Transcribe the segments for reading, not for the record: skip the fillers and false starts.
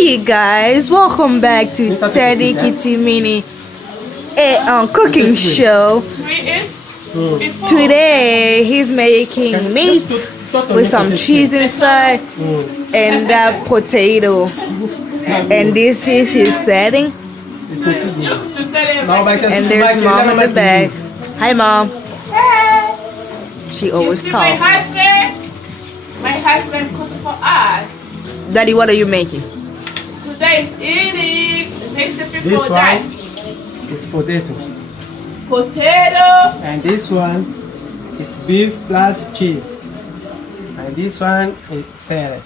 Hey guys, welcome back to Teddy Kitty Mini cooking show. Today he's making meat with some cheese inside and that potato. And this is his setting. And there's mom in the back. Hi mom. She always talks. My husband cooked for us. Daddy, what are you making? Today eating recipe This for one Daddy. is potato, Potato. and this one is beef plus cheese, and this one is salad.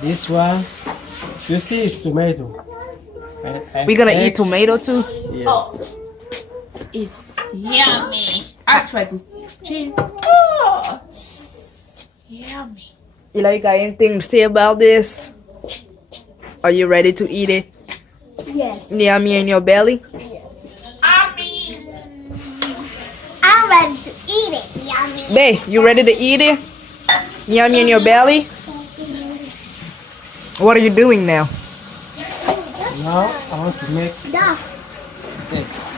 This one, you see, is tomato. And We're gonna eat eggs. tomato too? Yes. It's yummy. I tried this cheese. Oh, yummy. Eli, you got anything to say about this? Are you ready to eat it? Yes. Yummy in your belly? Yummy. I'm ready to eat it. Yummy. Babe, you ready to eat it? Yummy in your belly? What are you doing now? Now I want to make Da, eggs.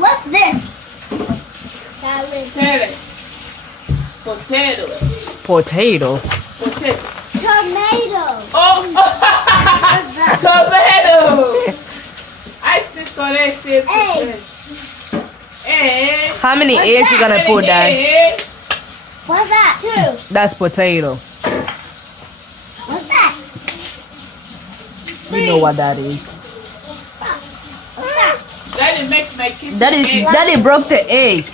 what's this? That was Salad. Potato. Potato. Potato. tomato. Oh, tomato. I see correct. Egg. Egg. How many eggs you gonna put down? Egg. What's that? Two. That's potato. What's that? You know what that is. What's that? Daddy makes my kids. Daddy broke the egg.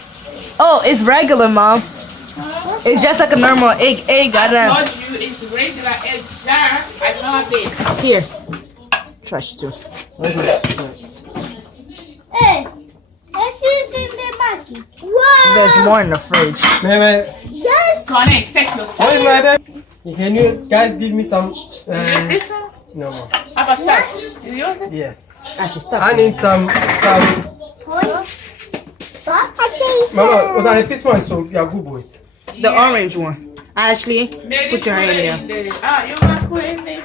Oh, it's regular, mom. It's just like a normal egg. Egg, I gotta. told you it's regular egg jar. I know it. Here. Trash too. What is Hey, let's use in the monkey. Whoa. There's more in the fridge. Yes. Connect. Take your stuff. What is my name? Can you guys give me some? You use this one? No. How about salt? You use it? Yes. Actually, stop. I need some. Mama, was I this one? So you are good boys. The orange one. Ashley, Maybe put your hand it there. in there. Ah, you want to put it in there?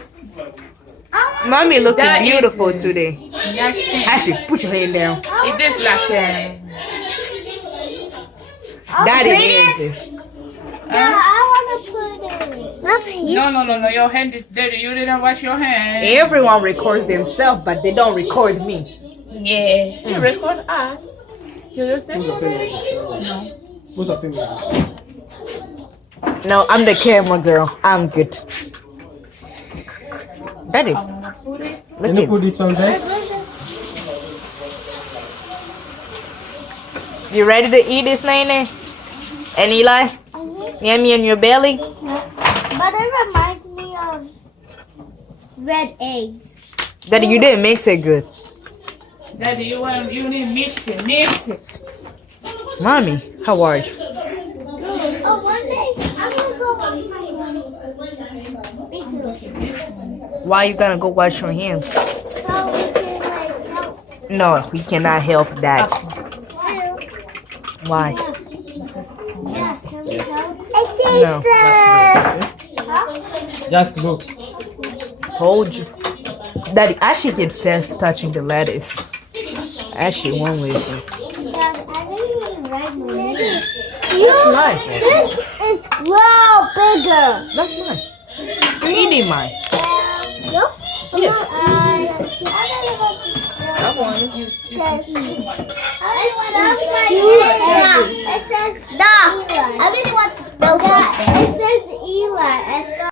Mommy looking That is beautiful it. today. Yes. Ashley, put your hand down. It is like Daddy is it. I want to put it. Let's use no. Your hand is dirty. You didn't wash your hand. Everyone records themselves, but they don't record me. Yeah. You record us. You use this one? What's up in me? No, I'm the camera girl. I'm good. Daddy, Put it. Can look you at put this one there? you ready to eat this, Nene? And Eli? Yummy in your belly? But it reminds me of red eggs. Daddy, you didn't mix it good. Daddy, you need mix it. Mommy, how are you? Oh, one day I'm gonna go. Me too. Why you gonna go wash your hands? So we can like help. No, we cannot help that. Why? Yeah, can we help? No. Just look. Told you. Daddy, Ashley keeps touching the lettuce. Ashley won't listen. That's nice. This is well bigger. That's nice. You're eating mine. Nope. Yes. I want it.